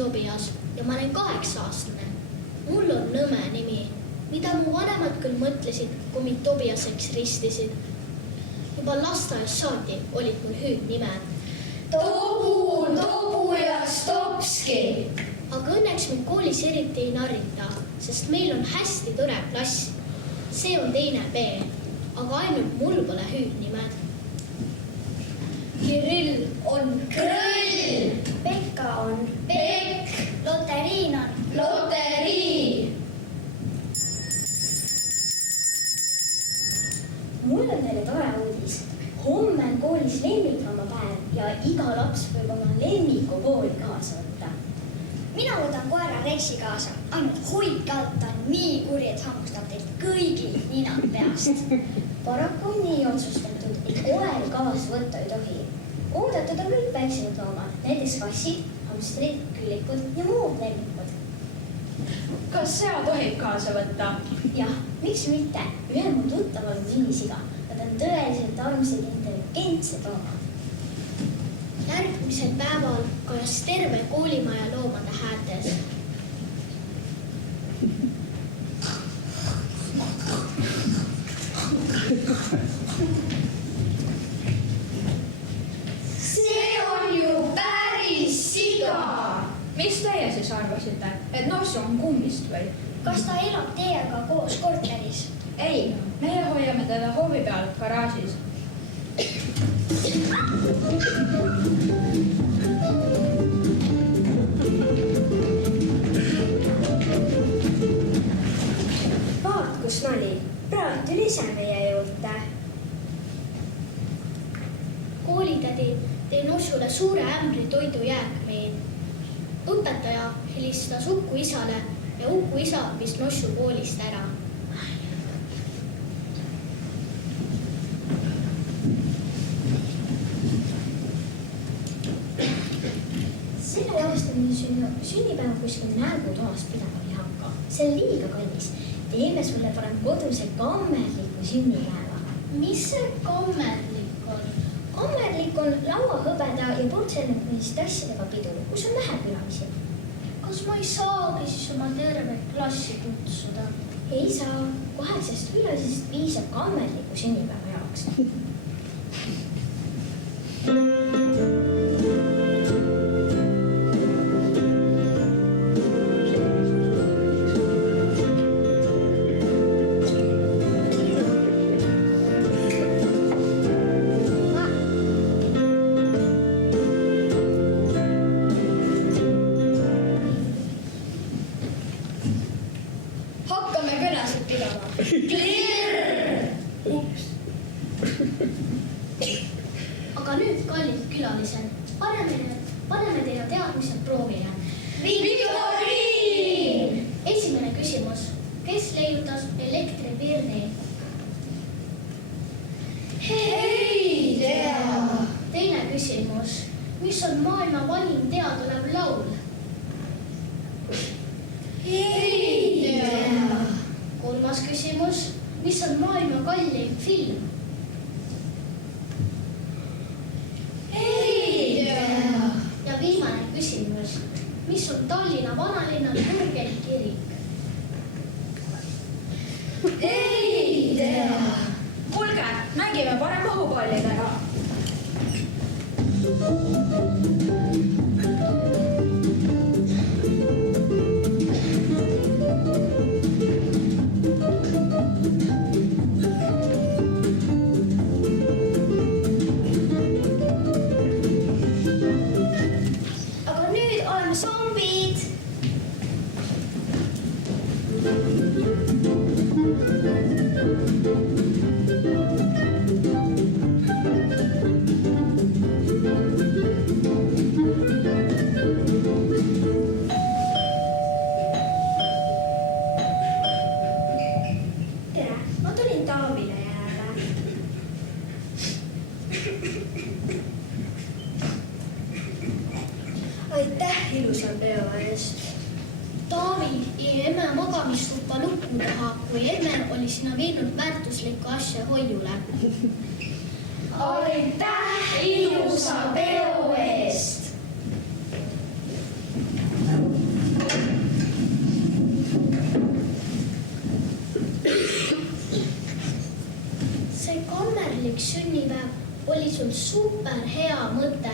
Tobias ja ma olen 8-aastane. Mul on nõme nimi, mida mu vanemad küll mõtlesid, kui mind Tobiaseks ristisid. Juba lasteaias saati olid mul hüüdnimed. Tobu, Tobu ja Stopski. Aga õnneks mind koolis eriti ei narrita, sest meil on hästi tore klass. See on 2. B, aga ainult mul pole hüüdnimed. Kirill on Krõll. Pekka on Pekk. Loteriin on Loterii. Mul on teile tore uudis. Homme on koolis lemmiklomapäev ja iga laps võib oma lemmiku kooli kaasa võtta. Mina võtan koera Rexi kaasa, ainult hoidke alt, ta on nii kuri, et hammustab teilt kõigil ninad peast. Paraku on nii otsustatud, et koeri kaasa võtta ei tohi. Oodatud on kõik väiksemad loomad, näiteks kassid, hamstrid, küllikud ja muud lemmikud. Kas sea tohib kaasa võtta? Jah, miks mitte? Ühel mu tuttaval on minisiga. Nad on tõeliselt armsad intelligentsed loomad. Järgmisel päeval kajas terve koolimaja loomade häätes. See on ju päris siga. Mis teie siis arvasite, et Nossu on kummist või? Kas ta elab teiega koos korteris? Ei, meie hoiame teda hoovi peal garaažis. Vaat, kus nali. Praegu tuli ise meie juurde. Koolitädi tõi Nossule suure ämbri toidujääkmeid. Õpetaja helistas Uku isale ja Uku isa viis Nossu koolist ära. Selle aasta sünnipäeva kuskil näägutoas pidama ei hakka. See on liiga kallis. Teeme sulle parem koduse kammerliku sünnipäeva. Mis see kammerlik on? Kammerlik on lauahõbeda ja portselanist asjadega pidu, kus on vähe külalisi. Kas ma ei saagi siis oma terve klassi kutsuda? Ei saa. 8 külalisest piisab kammerliku sünnipäeva jaoks. Hakkame kõnesid pidama. Klirr! Aga nüüd, kallid külalised, paneme teile teadmised proovile. Viktoriin! Esimene küsimus. Kes leiutas elektripirni? Ei tea. Teine küsimus. Mis on maailma vanim teadulev laul? Ei tea. Kolmas küsimus. Mis on maailma kallim film? Ei tea. Ja viimane küsimus. Mis on Tallinna vanalinna kõrgem kirik? Ei tea. Kuulge, mängime parem õhupallidega. Aga nüüd oleme zombid. Tere, ma tulin Taavile jääle. Aitäh ilusa peo eest. Taavi jäi emme magamistuppa lukku taha, kui emme oli sinna viinud väärtuslikku asja hoiule. Aitäh ilusa peo eest. super hea mõte.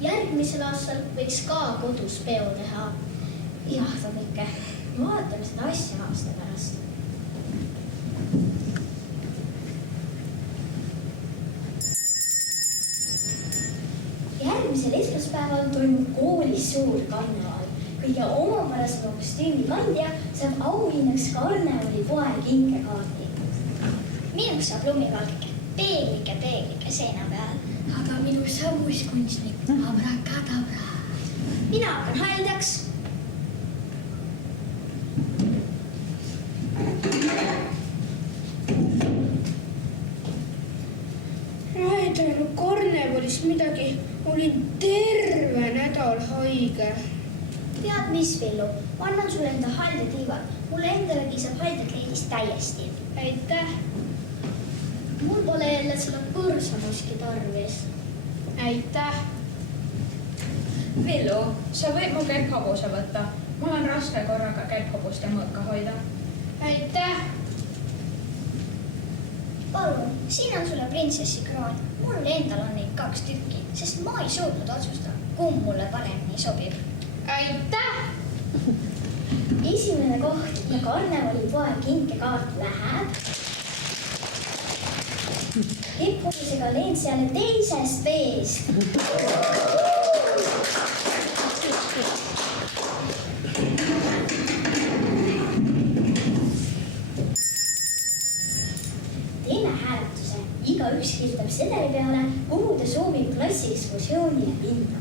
Järgmisel aastal võiks ka kodus peo teha. Jah, Tobike, vaatame seda asja aasta pärast. Järgmisel esmaspäeval toimub koolis suur karneval. Kõige omapärasema kostüümi kandja saab auhinnaks karnevalipoe kinkekaardi. Minust saab lumivalgeke, peeglike seina peal. Aga minu samuskunstnik abrakadabra. Mina hakkan haldjaks. Räädanud karnevalis midagi, olin terve nädal haige. Tead mis, Villu? Ma annan sulle enda haldjatiivad. Mulle endalegi saab haldjakleidist täiesti. Aitäh. Mul pole jälle seda põrsamuski tarvis. Aitäh. Villu, sa võid mu käikhobuse võtta. Mul on raske korraga käikhobust ja mõõka hoida. Aitäh. Palun, siin on sulle printsessi kroon. Mul endal on neid 2 tükki, sest ma ei suutnud otsustada, kumb mulle paremini sobib. Aitäh. Esimene koht ja karnevalipoe kinkekaart läheb tippumisega Lentsiale teisest veest. Teeme hääletuse. Igaüks kirjutab sedeli peale, kuhu ta soovib klassiekskursioonile minna.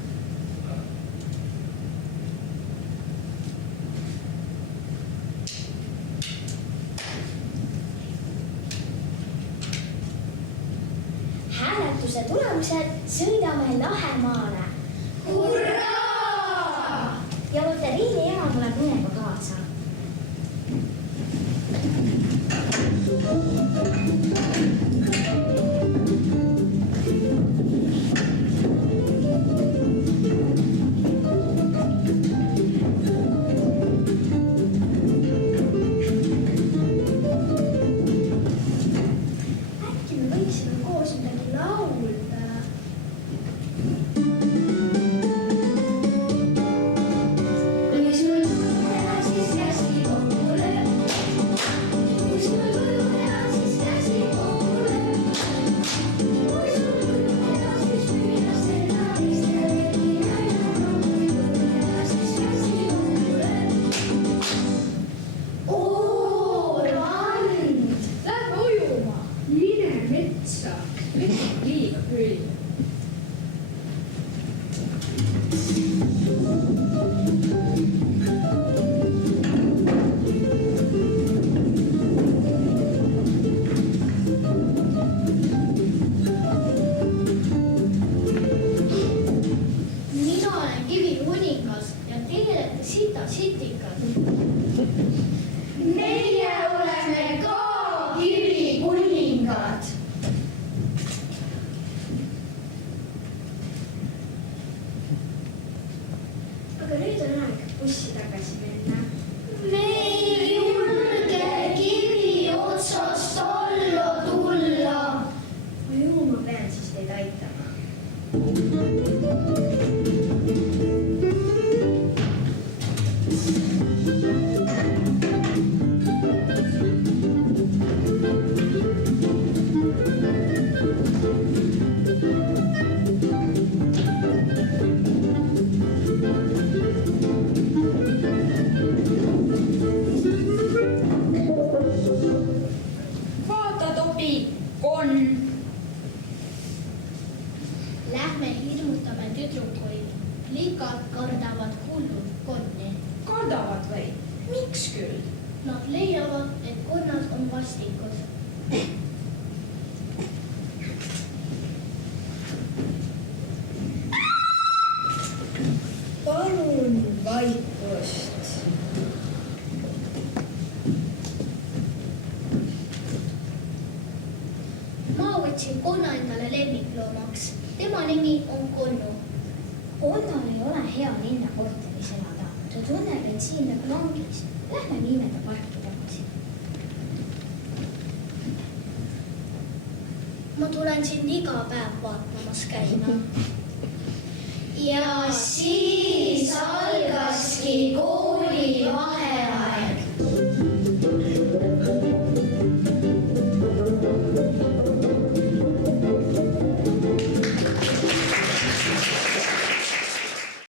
Hääletuse tulemused sõidame Lahemaale. Hurraa! Ja loteriini ema tuleb minema kaasa. Äkki me võiksime koos midagi laulda? Mis mul tulla, siis käsi poole. Mis mul tulla, siis käsi poole. Mis mul tulla, siis püüaste naistele. Kui tulla, siis käsi poole. Rand! Lähme ujuma! Mine metsa! Nüüd on liiga külm. Mina olen Kivi kuningas ja teie olete sitikad. Meie oleme ka kivikuningad. Aga nüüd on aeg bussi tagasi minna. Me ei julge kivi otsast alla tulla. Ju ma pean siis teid aitama. Vaata, Topi, konn. Lähme hirmutame tüdrukuid. Likad kardavad hullult konni. Kardavad või? Miks küll? Nad leiavad, et konnad on vastikud. Palun vaikust. Ma võtsin konna endale lemmikloomaks. Tema nimi on Konnu. Konnal ei ole hea linnakorteris elada. Ta tunneb end siin nagu vangis. Lähme viime ta parki tagasi. ma tulen sind iga päev vaatamas käima. Ja siis